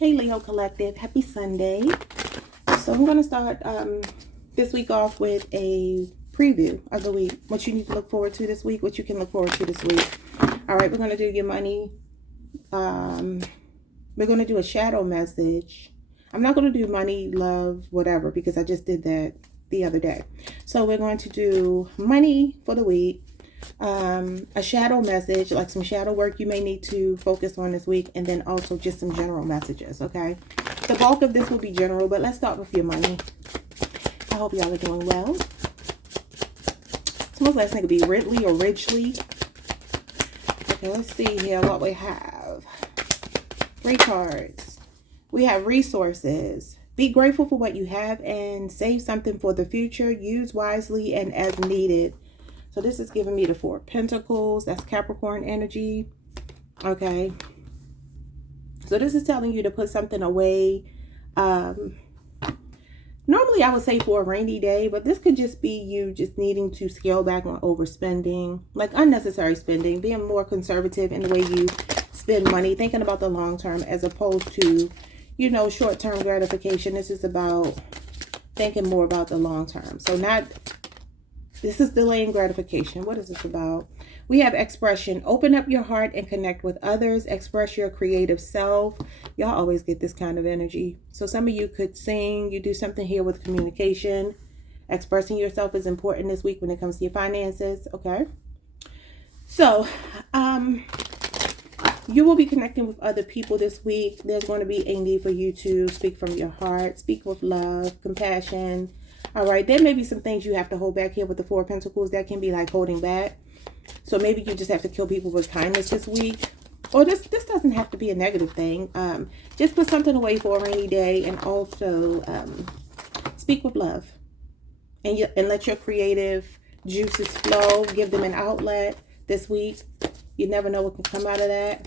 Hey Leo Collective, happy Sunday. So I'm going to start this week off with a preview of the week. What you need to look forward to this week, what you can look forward to this week. All right, we're going to do your money. We're going to do a shadow message. I'm not going to do money, love, whatever, because I just did that the other day. So we're going to do money for the week. A shadow message, like some shadow work you may need to focus on this week, and then also just some general messages. Okay, the bulk of this will be general, but let's start with your money. I hope y'all are doing well. Someone's last name could be Ridley or Ridgely. Okay, let's see here what we have. 3 cards. We have resources. Be grateful for what you have and save something for the future. Use wisely and as needed. So this is giving me the 4 of Pentacles. That's Capricorn energy. Okay. So this is telling you to put something away. Normally I would say for a rainy day, but this could just be you just needing to scale back on overspending, like unnecessary spending, being more conservative in the way you spend money, thinking about the long term as opposed to, you know, short-term gratification. This is about thinking more about the long term. So this is delaying gratification. What is this about? We have expression. Open up your heart and connect with others. Express your creative self. Y'all always get this kind of energy. So some of you could sing. You do something here with communication. Expressing yourself is important this week when it comes to your finances. Okay. So, you will be connecting with other people this week. There's going to be a need for you to speak from your heart. Speak with love, compassion. All right, there may be some things you have to hold back here with the 4 of Pentacles. That can be like holding back. So maybe you just have to kill people with kindness this week. Or this doesn't have to be a negative thing. Just put something away for a rainy day, and also speak with love. And let your creative juices flow. Give them an outlet this week. You never know what can come out of that.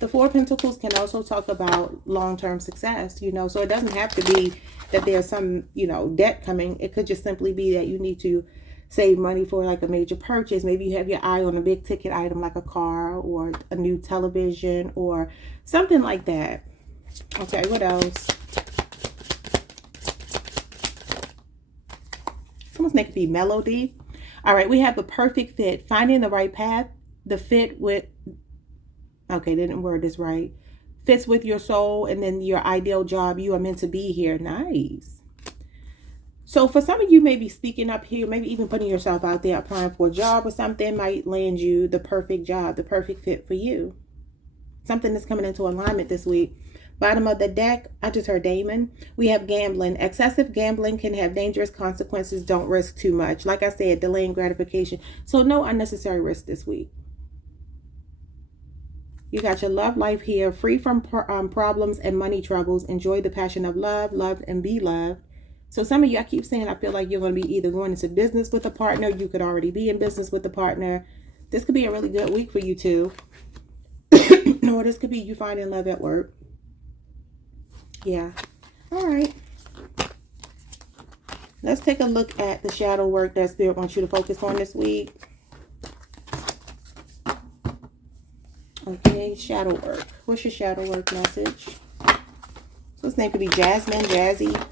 The 4 of Pentacles can also talk about long-term success, you know, so it doesn't have to be that there's some, you know, debt coming. It could just simply be that you need to save money for like a major purchase. Maybe you have your eye on a big ticket item like a car or a new television or something like that. Okay, what else? Someone's name could be Melody. All right, we have the perfect fit. Finding the right path. The fit with... Okay, didn't word this right. Fits with your soul, and then your ideal job. You are meant to be here. Nice. So for some of you, maybe speaking up here, maybe even putting yourself out there, applying for a job or something might land you the perfect job, the perfect fit for you. Something that's coming into alignment this week. Bottom of the deck, I just heard Damon. We have gambling. Excessive gambling can have dangerous consequences. Don't risk too much. Like I said, delaying gratification. So no unnecessary risk this week. You got your love life here, free from problems and money troubles. Enjoy the passion of love, love, and be loved. So some of you, I keep saying, I feel like you're going to be either going into business with a partner. You could already be in business with a partner. This could be a really good week for you too. Or this could be you finding love at work. Yeah. All right. Let's take a look at the shadow work that Spirit wants you to focus on this week. Okay, shadow work. What's your shadow work message? So his name could be Jasmine, Jazzy.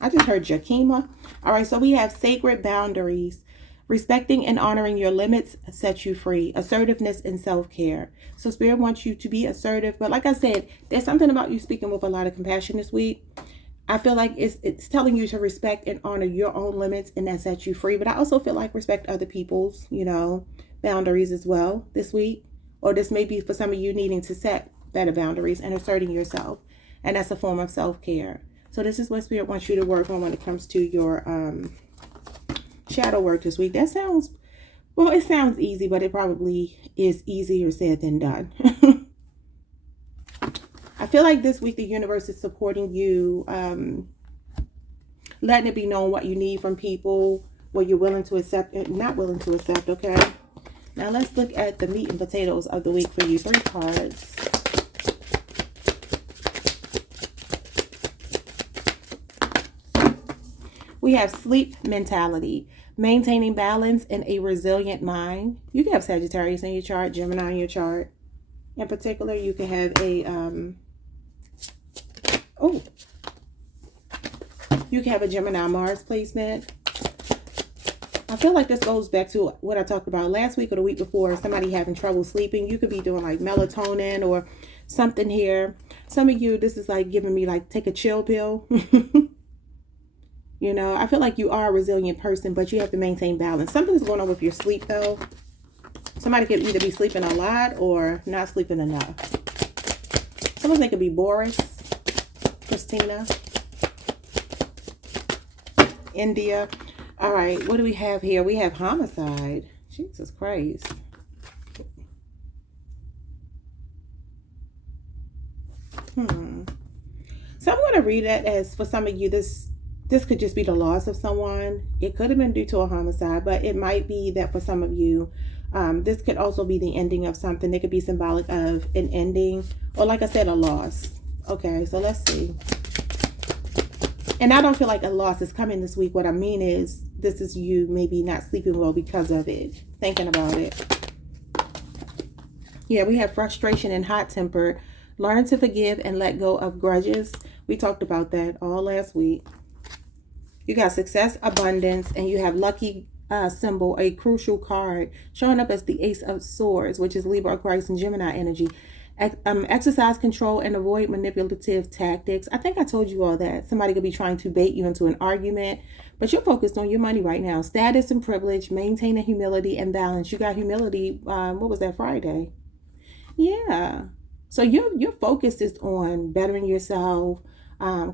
I just heard Jakima. All right, so we have sacred boundaries. Respecting and honoring your limits sets you free. Assertiveness and self-care. So Spirit wants you to be assertive. But like I said, there's something about you speaking with a lot of compassion this week. I feel like it's telling you to respect and honor your own limits, and that sets you free. But I also feel like respect other people's, you know, boundaries as well this week. Or this may be for some of you needing to set better boundaries and asserting yourself. And that's a form of self-care. So this is what Spirit wants you to work on when it comes to your shadow work this week. That sounds, well, it sounds easy, but it probably is easier said than done. I feel like this week the universe is supporting you, letting it be known what you need from people, what you're willing to accept and not willing to accept, okay? Now let's look at the meat and potatoes of the week for you. 3 cards. We have sleep mentality, maintaining balance and a resilient mind. You can have Sagittarius in your chart, Gemini in your chart. in particular. You can have a, oh, you can have a Gemini Mars placement. I feel like this goes back to what I talked about last week or the week before. Somebody having trouble sleeping. You could be doing like melatonin or something here. Some of you, this is like giving me like take a chill pill. You know, I feel like you are a resilient person, but you have to maintain balance. Something's going on with your sleep though. Somebody could either be sleeping a lot or not sleeping enough. Someone think it could be Boris, Christina, India. All right, what do we have here? We have homicide. Jesus Christ. So I'm going to read it as, for some of you, this could just be the loss of someone. It could have been due to a homicide, but it might be that for some of you, this could also be the ending of something. It could be symbolic of an ending or, like I said, a loss. Okay, so let's see. And I don't feel like a loss is coming this week. What I mean is this is you maybe not sleeping well because of it, thinking about it. Yeah, we have frustration and hot-tempered. Learn to forgive and let go of grudges. We talked about that all last week. You got success, abundance, and you have lucky symbol, a crucial card, showing up as the Ace of Swords, which is Libra, Aquarius, and Gemini energy. Exercise control and avoid manipulative tactics. I think I told you all that. Somebody could be trying to bait you into an argument, but you're focused on your money right now. Status and privilege, maintaining humility and balance. You got humility. What was that, Friday? Yeah. So your focus is on bettering yourself,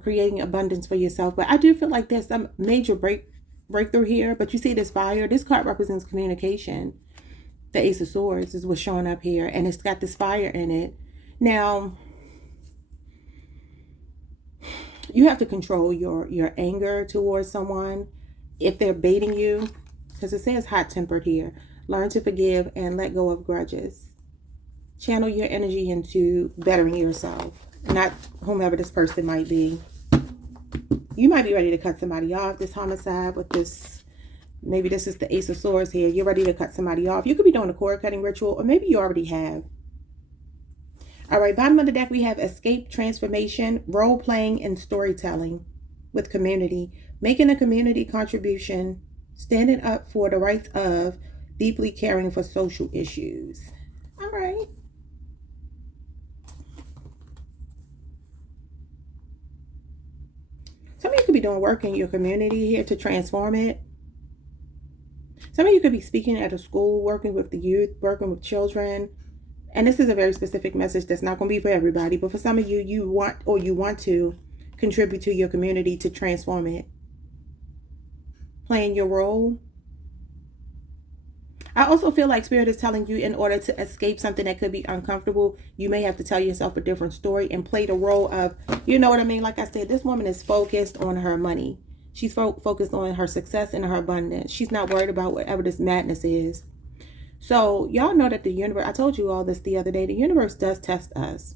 creating abundance for yourself. But I do feel like there's some major breakthrough here. But you see this fire. This card represents communication. The Ace of Swords is what's showing up here. And it's got this fire in it. Now, you have to control your anger towards someone if they're baiting you. Because it says hot-tempered here. Learn to forgive and let go of grudges. Channel your energy into bettering yourself, not whomever this person might be. You might be ready to cut somebody off. This homicide with this, maybe this is the Ace of Swords here. You're ready to cut somebody off. You could be doing a cord cutting ritual, or maybe you already have. All right, bottom of the deck, we have escape, transformation, role playing, and storytelling with community. Making a community contribution, standing up for the rights of, deeply caring for social issues. All right. Some of you could be doing work in your community here to transform it. Some of you could be speaking at a school, working with the youth, working with children. And this is a very specific message that's not going to be for everybody. But for some of you, you want to contribute to your community to transform it. Playing your role. I also feel like Spirit is telling you in order to escape something that could be uncomfortable, you may have to tell yourself a different story and play the role of, you know what I mean? Like I said, this woman is focused on her money. She's focused on her success and her abundance. She's not worried about whatever this madness is. So y'all know that the universe, I told you all this the other day, the universe does test us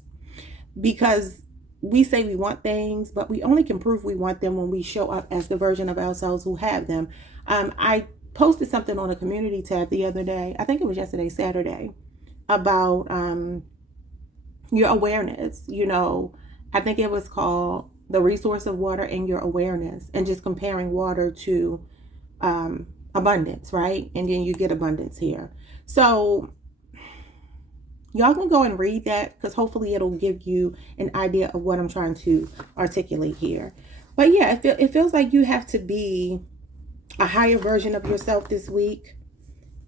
because we say we want things, but we only can prove we want them when we show up as the version of ourselves who have them. I posted something on a community tab the other day, I think it was yesterday, Saturday, about your awareness. You know, I think it was called the resource of water and your awareness, and just comparing water to abundance, right? And then you get abundance here. So y'all can go and read that, because hopefully it'll give you an idea of what I'm trying to articulate here. But yeah, it feels like you have to be a higher version of yourself this week.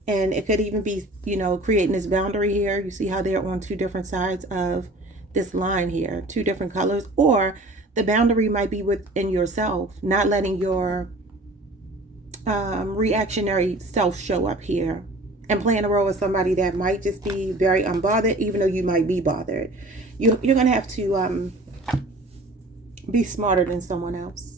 And it could even be, you know, creating this boundary here. You see how they're on two different sides of this line here, two different colors. Or the boundary might be within yourself, not letting your reactionary self show up here, and playing a role with somebody that might just be very unbothered, even though you might be bothered. You're going to have to be smarter than someone else.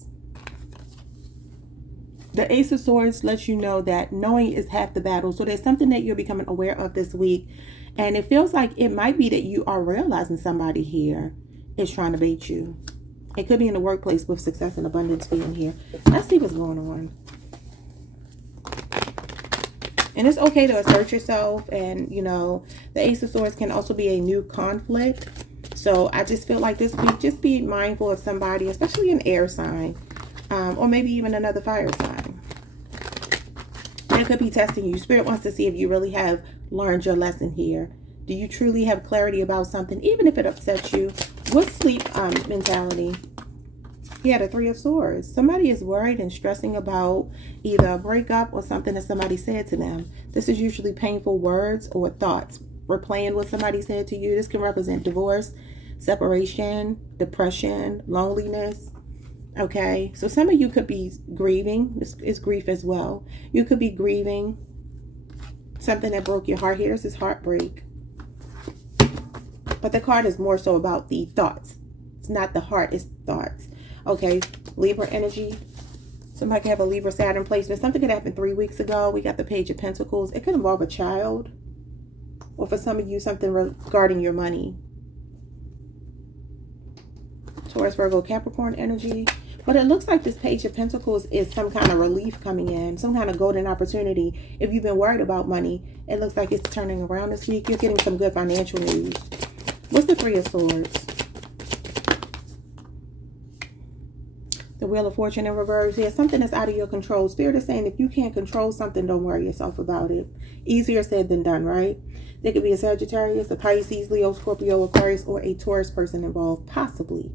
The Ace of Swords lets you know that knowing is half the battle. So there's something that you're becoming aware of this week. And it feels like it might be that you are realizing somebody here is trying to bait you. It could be in the workplace with success and abundance being here. Let's see what's going on. And it's okay to assert yourself. And, you know, the Ace of Swords can also be a new conflict. So I just feel like this week, just be mindful of somebody, especially an air sign, or maybe even another fire sign. They could be testing you. Spirit wants to see if you really have learned your lesson here. Do you truly have clarity about something, even if it upsets you? What's sleep mentality? Yeah, the Three of Swords. Somebody is worried and stressing about either a breakup or something that somebody said to them. This is usually painful words or thoughts. Replaying what somebody said to you. This can represent divorce, separation, depression, loneliness. Okay, so some of you could be grieving. This is grief as well. You could be grieving something that broke your heart. Here, this is heartbreak. But the card is more so about the thoughts. It's not the heart, it's thoughts. Okay, Libra energy. Somebody could have a Libra Saturn placement. Something could happen 3 weeks ago. We got the Page of Pentacles. It could involve a child. Or for some of you, something regarding your money. Taurus, Virgo, Capricorn energy. But it looks like this Page of Pentacles is some kind of relief coming in. Some kind of golden opportunity. If you've been worried about money, it looks like it's turning around this week. You're getting some good financial news. What's the Three of Swords? The Wheel of Fortune in reverse. Yeah, something that's out of your control. Spirit is saying if you can't control something, don't worry yourself about it. Easier said than done, right? There could be a Sagittarius, a Pisces, Leo, Scorpio, Aquarius, or a Taurus person involved, possibly.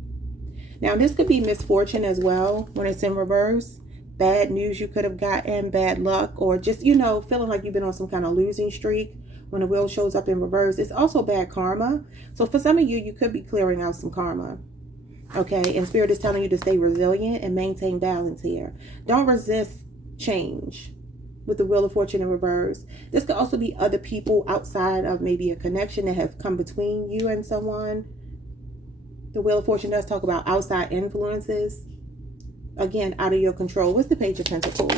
Now, this could be misfortune as well when it's in reverse. Bad news you could have gotten, bad luck, or just, you know, feeling like you've been on some kind of losing streak. When the wheel shows up in reverse, it's also bad karma. So for some of you, you could be clearing out some karma. Okay, and Spirit is telling you to stay resilient and maintain balance here. Don't resist change with the Wheel of Fortune in reverse. This could also be other people outside of maybe a connection that have come between you and someone. The Wheel of Fortune does talk about outside influences. Again, out of your control. What's the Page of Pentacles?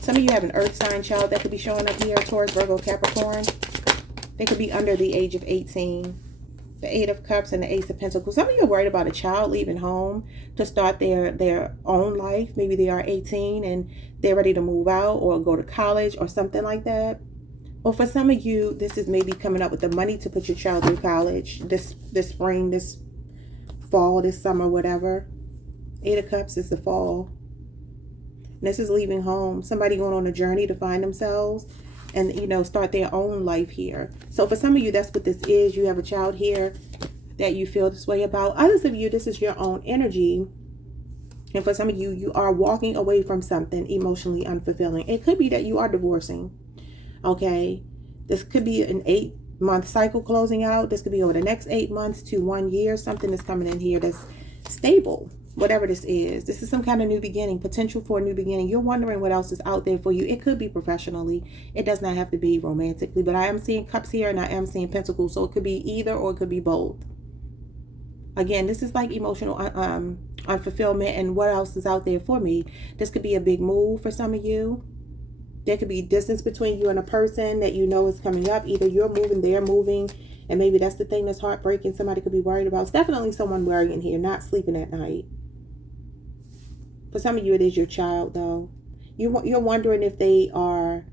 Some of you have an earth sign child that could be showing up here. Taurus, Virgo, Capricorn. They could be under the age of 18. The Eight of Cups and the Ace of Pentacles. Some of you are worried about a child leaving home to start their own life. Maybe they are 18 and they're ready to move out or go to college or something like that. Or for some of you, this is maybe coming up with the money to put your child through college this spring, this fall, this summer, whatever. Eight of Cups is the fall. And this is leaving home. Somebody going on a journey to find themselves and, you know, start their own life here. So for some of you, that's what this is. You have a child here that you feel this way about. Others of you, this is your own energy. And for some of you, you are walking away from something emotionally unfulfilling. It could be that you are divorcing. Okay. This could be an 8-month cycle closing out. This could be over the next 8 months to 1 year. Something is coming in here that's stable. Whatever this is some kind of new beginning, potential for a new beginning. You're wondering what else is out there for you. It could be professionally. It does not have to be romantically, but I am seeing cups here and I am seeing pentacles. So it could be either or it could be both. Again, this is like emotional unfulfillment and what else is out there for me. This could be a big move for some of you. There could be distance between you and a person that you know is coming up. Either you're moving, they're moving. And maybe that's the thing that's heartbreaking. Somebody could be worried about. It's definitely someone worrying here, not sleeping at night. For some of you, it is your child, though. You're wondering if they are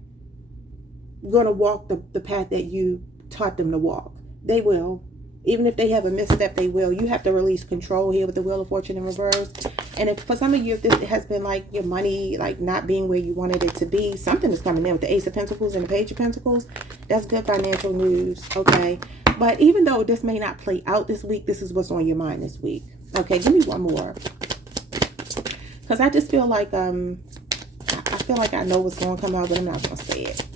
going to walk the path that you taught them to walk. They will. Even if they have a misstep, they will. You have to release control here with the Wheel of Fortune in reverse. And if for some of you, if this has been like your money, like not being where you wanted it to be, something is coming in with the Ace of Pentacles and the Page of Pentacles. That's good financial news, okay? But even though this may not play out this week, this is what's on your mind this week. Okay, give me one more. Because I just feel like, I feel like I know what's going to come out, but I'm not going to say it.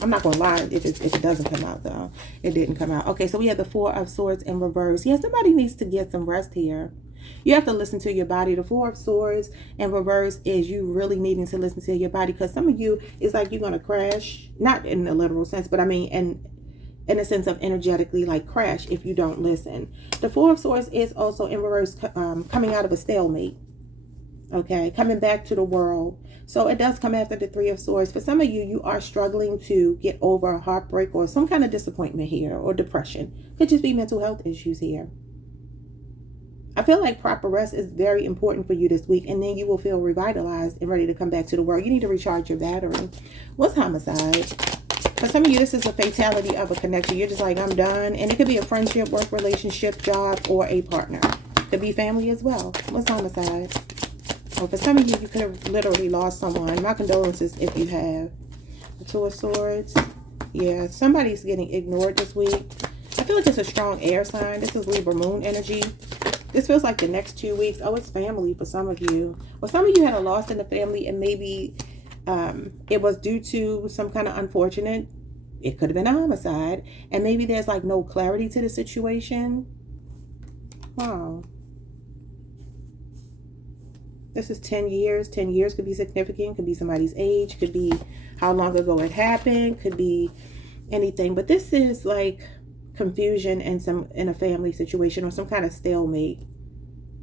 I'm not going to lie if it doesn't come out, though. It didn't come out. Okay, so we have the Four of Swords in reverse. Yeah, somebody needs to get some rest here. You have to listen to your body. The Four of Swords in reverse is you really needing to listen to your body. Because some of you, it's like you're going to crash. Not in a literal sense, but I mean in a sense of energetically, like crash if you don't listen. The Four of Swords is also in reverse, coming out of a stalemate. Okay, coming back to the world. So it does come after the Three of Swords. For some of you, you are struggling to get over a heartbreak or some kind of disappointment here or depression. Could just be mental health issues here. I feel like proper rest is very important for you this week, and then you will feel revitalized and ready to come back to the world. You need to recharge your battery. What's homicide? For some of you, this is a fatality of a connection. You're just like, I'm done. And it could be a friendship, work relationship, job, or a partner. It could be family as well. What's homicide? Or for some of you, you could have literally lost someone. My condolences if you have. The Two of Swords. Yeah, somebody's getting ignored this week. I feel like it's a strong air sign. This is Libra moon energy. This feels like the next 2 weeks. Oh, it's family for some of you. Well, some of you had a loss in the family, and maybe it was due to some kind of unfortunate. It could have been a homicide. And maybe there's like no clarity to the situation. Wow. This is 10 years. 10 years could be significant. Could be somebody's age. Could be how long ago it happened. Could be anything. But this is like confusion in a family situation, or some kind of stalemate.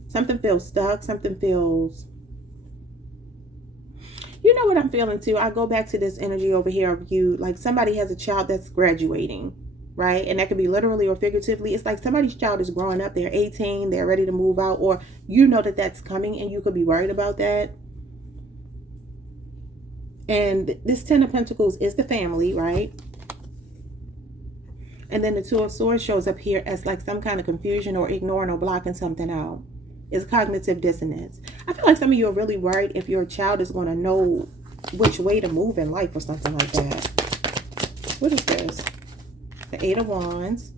Something feels stuck. Something feels, you know what I'm feeling too. I go back to this energy over here of you, like somebody has a child that's graduating, right? And that could be literally or figuratively. It's like somebody's child is growing up. They're 18, they're ready to move out, or you know that that's coming and you could be worried about that. And this 10 of Pentacles is the family, right? And then the Two of Swords shows up here as like some kind of confusion or ignoring or blocking something out. It's cognitive dissonance. I feel like some of you are really worried if your child is going to know which way to move in life or something like that. What is this? The Eight of Wands.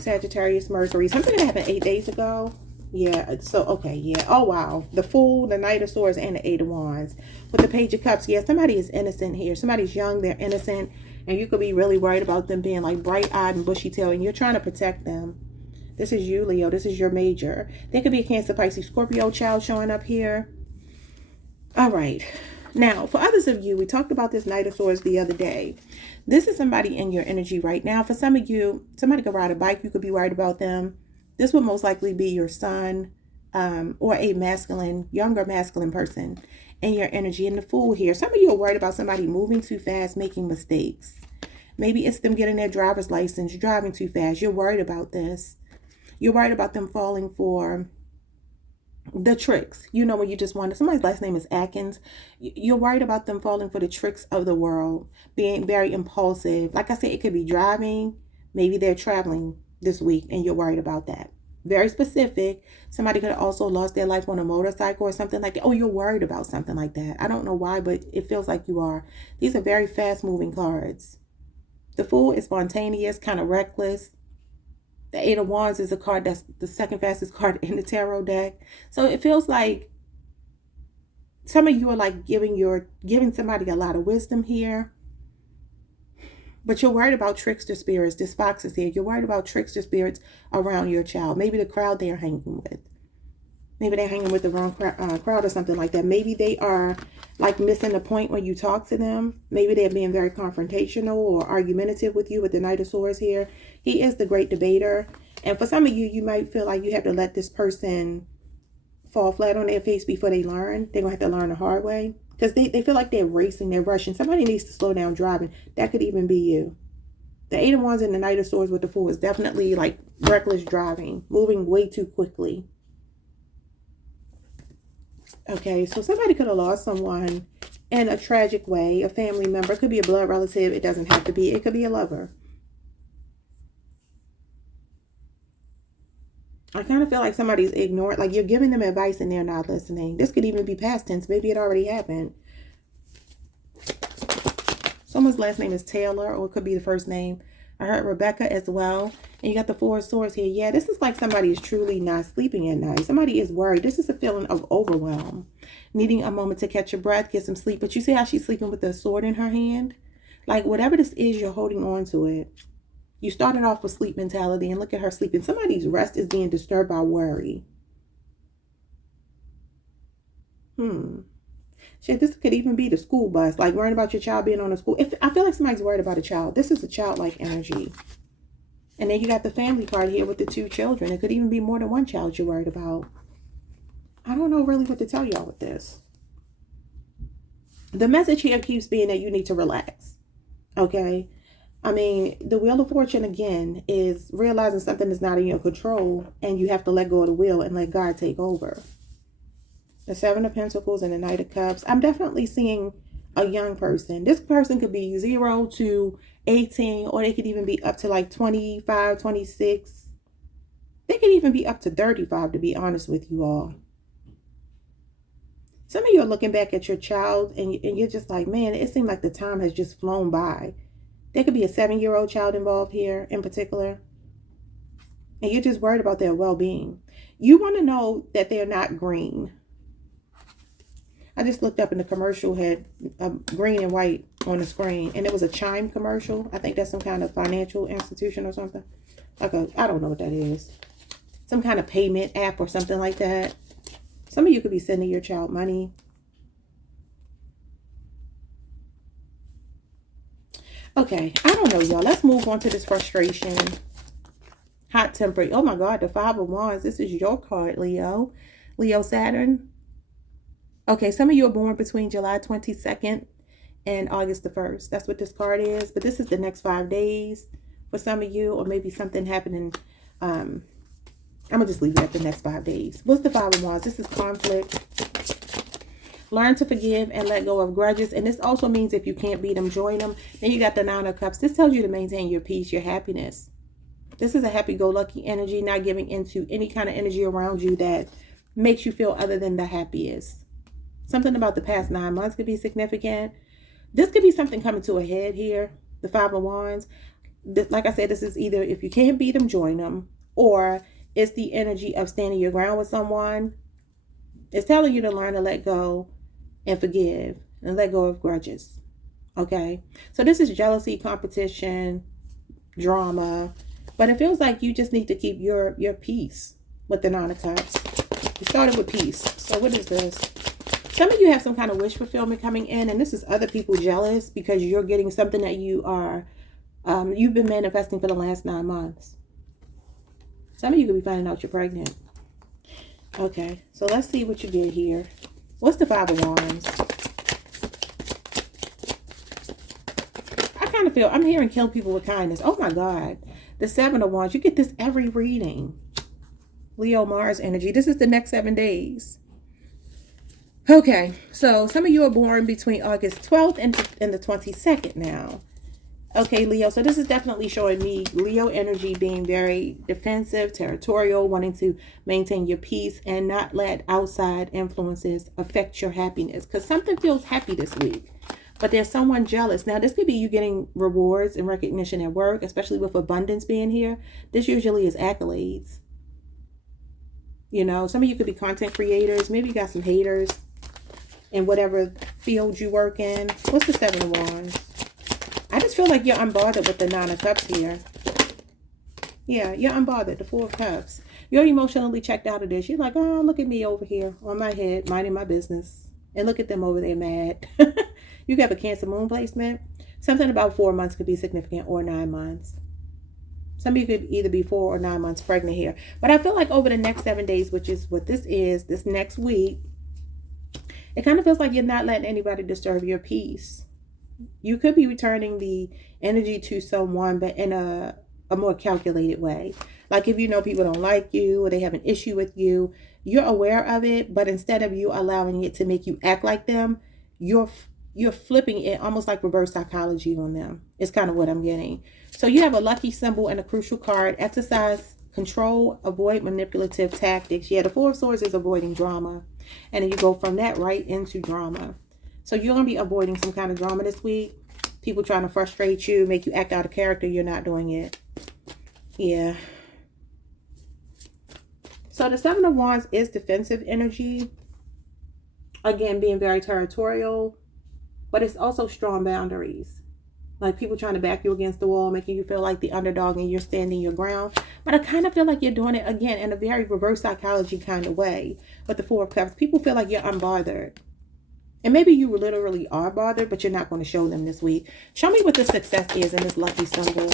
Sagittarius, Mercury. Something that happened 8 days ago. Yeah, so, okay, yeah. Oh, wow. The Fool, the Knight of Swords, and the Eight of Wands. With the Page of Cups, yeah, somebody is innocent here. Somebody's young, they're innocent. And you could be really worried about them being like bright-eyed and bushy-tailed, and you're trying to protect them. This is you, Leo. This is your major. There could be a Cancer, Pisces, Scorpio child showing up here. All right. Now, for others of you, we talked about this Knight of Swords the other day. This is somebody in your energy right now. For some of you, somebody could ride a bike. You could be worried about them. This would most likely be your son, or a masculine, younger masculine person in your energy. And the Fool here. Some of you are worried about somebody moving too fast, making mistakes. Maybe it's them getting their driver's license, driving too fast. You're worried about this. You're worried about them falling for the tricks. You know, when you just want, somebody's last name is Atkins. You're worried about them falling for the tricks of the world, being very impulsive. Like I said, it could be driving. Maybe they're traveling this week and you're worried about that. Very specific. Somebody could have also lost their life on a motorcycle or something like that. Oh, you're worried about something like that. I don't know why, but it feels like you are. These are very fast moving cards. The Fool is spontaneous, kind of reckless. The Eight of Wands is a card that's the second fastest card in the tarot deck. So it feels like some of you are like giving somebody a lot of wisdom here. But you're worried about trickster spirits. This Fox is here. You're worried about trickster spirits around your child. Maybe the crowd they're hanging with. Maybe they're hanging with the wrong crowd or something like that. Maybe they are like missing the point when you talk to them. Maybe they're being very confrontational or argumentative with you with the Knight of Swords here. He is the great debater. And for some of you, you might feel like you have to let this person fall flat on their face before they learn. They're going to have to learn the hard way. Because they feel like they're racing, they're rushing. Somebody needs to slow down driving. That could even be you. The Eight of Wands and the Knight of Swords with the Fool is definitely like reckless driving. Moving way too quickly. Okay, so somebody could have lost someone in a tragic way, a family member. It could be a blood relative. It doesn't have to be. It could be a lover. I kind of feel like somebody's ignored, like you're giving them advice and they're not listening. This could even be past tense. Maybe it already happened. Someone's last name is Taylor, or it could be the first name. I heard Rebecca as well. And you got the Four of Swords here. Yeah, this is like somebody is truly not sleeping at night. Somebody is worried. This is a feeling of overwhelm. Needing a moment to catch your breath, get some sleep. But you see how she's sleeping with the sword in her hand? Like whatever this is, you're holding on to it. You started off with sleep mentality and look at her sleeping. Somebody's rest is being disturbed by worry. Shit, this could even be the school bus. Like worrying about your child being on a school. I feel like somebody's worried about a child. This is a childlike energy. And then you got the family card here with the 2 children. It could even be more than one child you're worried about. I don't know really what to tell y'all with this. The message here keeps being that you need to relax. Okay? I mean, the Wheel of Fortune again is realizing something is not in your control and you have to let go of the wheel and let God take over. The Seven of Pentacles and the Knight of Cups. I'm definitely seeing a young person. This person could be 0 to 18, or they could even be up to like 25, 26. They could even be up to 35, to be honest with you all. Some of you are looking back at your child and you're just like, man, it seemed like the time has just flown by. There could be a 7-year-old child involved here in particular. And you're just worried about their well-being. You want to know that they're not green. I just looked up and the commercial had green and white on the screen. And it was a Chime commercial. I think that's some kind of financial institution or something. I don't know what that is. Some kind of payment app or something like that. Some of you could be sending your child money. Okay, I don't know, y'all. Let's move on to this frustration. Hot temper. Oh my God, the Five of Wands. This is your card, Leo. Leo Saturn. Okay, some of you are born between July 22nd and August the 1st. That's what this card is. But this is the next 5 days for some of you, or maybe something happening. I'm going to just leave it at the next 5 days. What's the Five of Wands? This is conflict. Learn to forgive and let go of grudges. And this also means if you can't beat them, join them. Then you got the Nine of Cups. This tells you to maintain your peace, your happiness. This is a happy-go-lucky energy, not giving into any kind of energy around you that makes you feel other than the happiest. Something about the past 9 months could be significant. This could be something coming to a head here. The Five of Wands. Like I said, this is either if you can't beat them, join them. Or it's the energy of standing your ground with someone. It's telling you to learn to let go and forgive and let go of grudges. Okay? So this is jealousy, competition, drama. But it feels like you just need to keep your peace with the Nine of Cups. You started with peace. So what is this? Some of you have some kind of wish fulfillment coming in, and this is other people jealous because you're getting something that you are, you've been manifesting for the last 9 months. Some of you could be finding out you're pregnant. Okay, so let's see what you get here. What's the Five of Wands? I kind of feel, I'm hearing kill people with kindness. Oh my God. The Seven of Wands. You get this every reading. Leo Mars energy. This is the next 7 days. Okay, so some of you are born between August 12th and the 22nd now. Okay, Leo, so this is definitely showing me Leo energy being very defensive, territorial, wanting to maintain your peace and not let outside influences affect your happiness. Because something feels happy this week, but there's someone jealous. Now, this could be you getting rewards and recognition at work, especially with abundance being here. This usually is accolades. You know, some of you could be content creators. Maybe you got some haters in whatever field you work in. What's the Seven of Wands? I just feel like you're unbothered with the Nine of Cups here. Yeah, you're unbothered. The Four of Cups. You're emotionally checked out of this. You're like, oh, look at me over here on my head, minding my business. And look at them over there mad. You have a Cancer moon placement. Something about 4 months could be significant, or 9 months. Some of you could either be 4 or 9 months pregnant here. But I feel like over the next 7 days, which is what this is, this next week, it kind of feels like you're not letting anybody disturb your peace. You could be returning the energy to someone, but in a more calculated way. Like if you know people don't like you or they have an issue with you, you're aware of it, but instead of you allowing it to make you act like them, you're flipping it almost like reverse psychology on them. It's kind of what I'm getting. So you have a lucky symbol and a crucial card. Exercise control, avoid manipulative tactics. Yeah, the Four of Swords is avoiding drama. And then you go from that right into drama. So you're going to be avoiding some kind of drama this week. People trying to frustrate you, make you act out of character. You're not doing it. Yeah. So the Seven of Wands is defensive energy. Again, being very territorial. But it's also strong boundaries. Like people trying to back you against the wall, making you feel like the underdog and you're standing your ground. But I kind of feel like you're doing it, again, in a very reverse psychology kind of way. With the Four of Cups, people feel like you're unbothered. And maybe you literally are bothered, but you're not going to show them this week. Show me what the success is in this lucky symbol.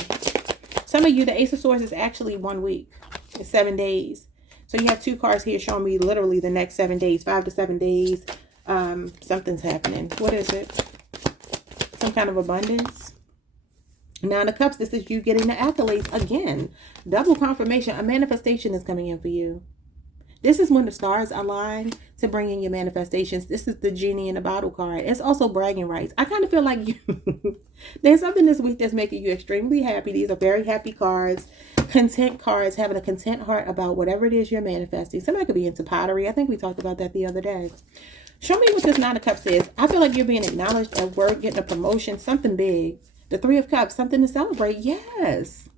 Some of you, the Ace of Swords is actually 1 week. It's 7 days. So you have 2 cards here showing me literally the next 7 days, 5 to 7 days. Something's happening. What is it? Some kind of abundance. Nine of Cups, this is you getting the accolades again. Double confirmation. A manifestation is coming in for you. This is when the stars align to bring in your manifestations. This is the genie in the bottle card. It's also bragging rights. I kind of feel like you there's something this week that's making you extremely happy. These are very happy cards. Content cards, having a content heart about whatever it is you're manifesting. Somebody could be into pottery. I think we talked about that the other day. Show me what this Nine of Cups is. I feel like you're being acknowledged at work, getting a promotion, something big. The Three of Cups, something to celebrate. Yes.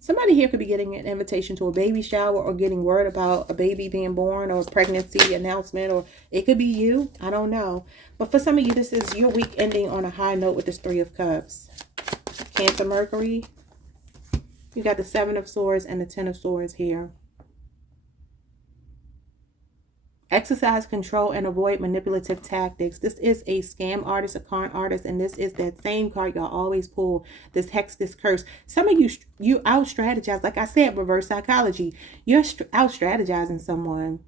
Somebody here could be getting an invitation to a baby shower or getting word about a baby being born or a pregnancy announcement, or it could be you. I don't know. But for some of you, this is your week ending on a high note with this Three of Cups. Cancer, Mercury. You got the Seven of Swords and the Ten of Swords here. Exercise control and avoid manipulative tactics. This is a scam artist, a con artist, and this is that same card y'all always pull. This hex, this curse. Some of you out strategize. Like I said, reverse psychology. You're out strategizing someone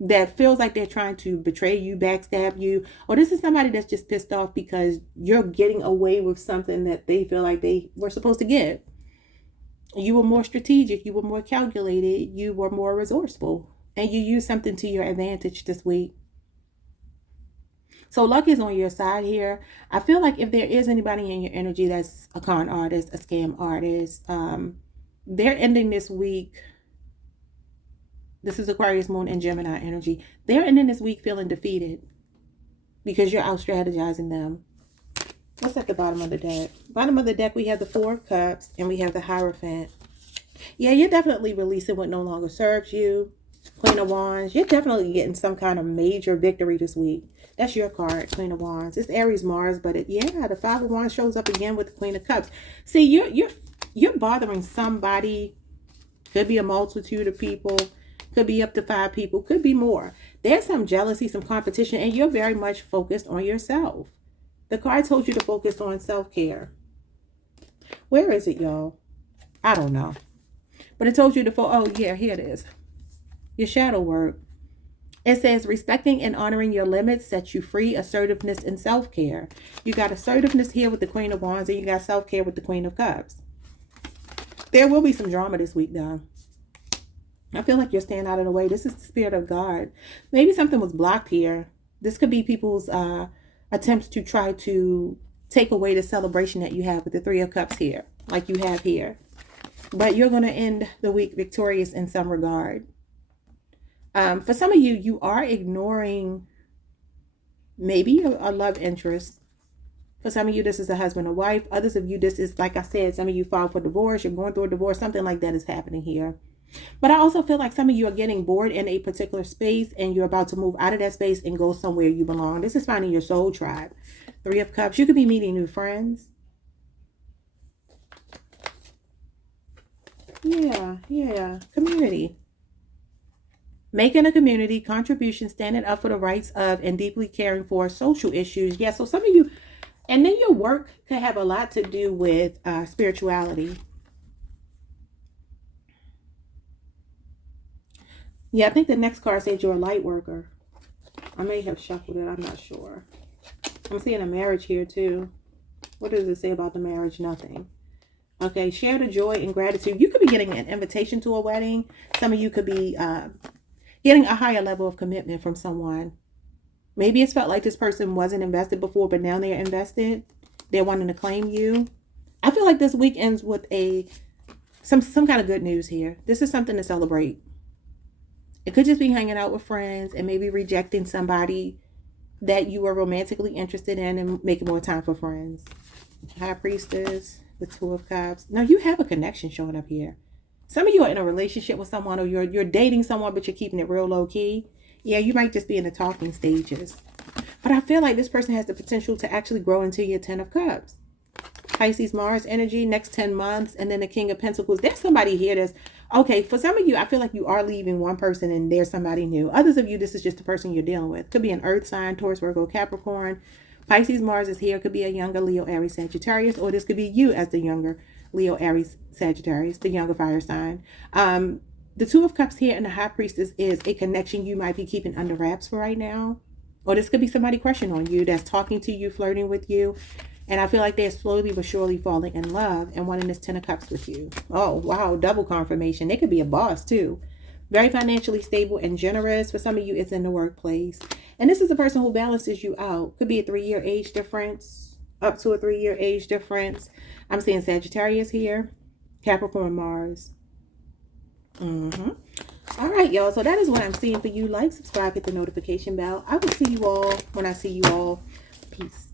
that feels like they're trying to betray you, backstab you, or this is somebody that's just pissed off because you're getting away with something that they feel like they were supposed to get. You were more strategic. You were more calculated. You were more resourceful. And you use something to your advantage this week. So luck is on your side here. I feel like if there is anybody in your energy that's a con artist, a scam artist, they're ending this week. This is Aquarius, Moon, and Gemini energy. They're ending this week feeling defeated because you're out strategizing them. What's at the bottom of the deck? Bottom of the deck, we have the Four of Cups and we have the Hierophant. Yeah, you're definitely releasing what no longer serves you. Queen of Wands, you're definitely getting some kind of major victory this week. That's your card, Queen of Wands. It's Aries, Mars, but the Five of Wands shows up again with the Queen of Cups. See, you're bothering somebody. Could be a multitude of people. Could be up to 5 people. Could be more. There's some jealousy, some competition, and you're very much focused on yourself. The card told you to focus on self-care. Where is it, y'all? I don't know. But it told you to oh, yeah, here it is. Your shadow work. It says respecting and honoring your limits sets you free. Assertiveness and self-care. You got assertiveness here with the Queen of Wands, and you got self-care with the Queen of Cups. There will be some drama this week, though. I feel like you're staying out of the way. This is the Spirit of God. Maybe something was blocked here. This could be people's attempts to try to take away the celebration that you have with the Three of Cups here, like you have here. But you're going to end the week victorious in some regard. For some of you, you are ignoring maybe a love interest. For some of you, this is a husband or wife. Others of you, this is, like I said, some of you filed for divorce. You're going through a divorce. Something like that is happening here. But I also feel like some of you are getting bored in a particular space and you're about to move out of that space and go somewhere you belong. This is finding your soul tribe. Three of Cups. You could be meeting new friends. Yeah. Community. Making a community contribution, standing up for the rights of and deeply caring for social issues. Yeah, so some of you, and then your work could have a lot to do with spirituality. Yeah, I think the next card said you're a light worker. I may have shuffled it. I'm not sure. I'm seeing a marriage here too. What does it say about the marriage? Nothing. Okay, share the joy and gratitude. You could be getting an invitation to a wedding. Some of you could be getting a higher level of commitment from someone. Maybe it's felt like this person wasn't invested before, but now they're invested. They're wanting to claim you. I feel like this week ends with some kind of good news here. This is something to celebrate. It could just be hanging out with friends and maybe rejecting somebody that you were romantically interested in and making more time for friends. High Priestess, the Two of Cups. Now you have a connection showing up here. Some of you are in a relationship with someone, or you're dating someone, but you're keeping it real low key. Yeah, you might just be in the talking stages. But I feel like this person has the potential to actually grow into your 10 of Cups. Pisces, Mars energy, next 10 months, and then the King of Pentacles. There's somebody here that's, okay, for some of you, I feel like you are leaving one person and there's somebody new. Others of you, this is just the person you're dealing with. Could be an earth sign, Taurus, Virgo, Capricorn. Pisces, Mars is here. Could be a younger Leo, Aries, Sagittarius, or this could be you as the younger Leo, Aries, Sagittarius, the younger fire sign. The Two of Cups here and the High Priestess is a connection you might be keeping under wraps for right now. Or this could be somebody crushing on you that's talking to you, flirting with you. And I feel like they're slowly but surely falling in love and wanting this 10 of Cups with you. Oh, wow. Double confirmation. They could be a boss too. Very financially stable and generous. For some of you, it's in the workplace. And this is a person who balances you out. Could be a 3-year age difference. Up to a 3-year age difference. I'm seeing Sagittarius here. Capricorn, Mars. All right, y'all. So that is what I'm seeing for you. Like, subscribe, hit the notification bell. I will see you all when I see you all. Peace.